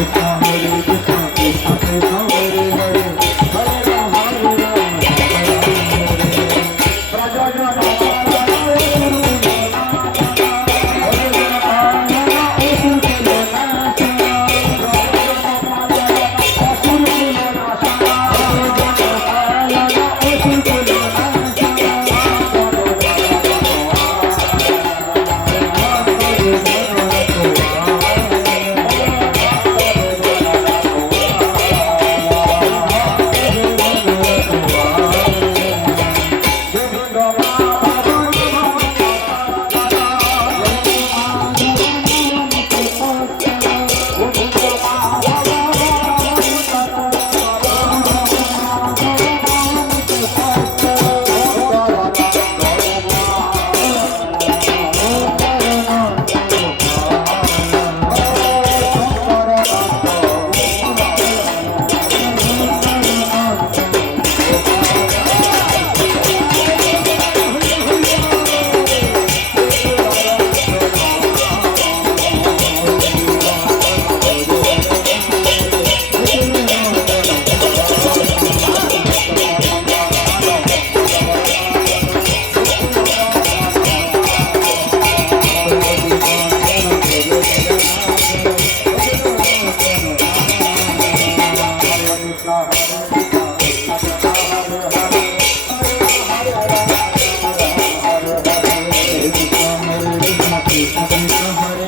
पिता एक दिन तो हर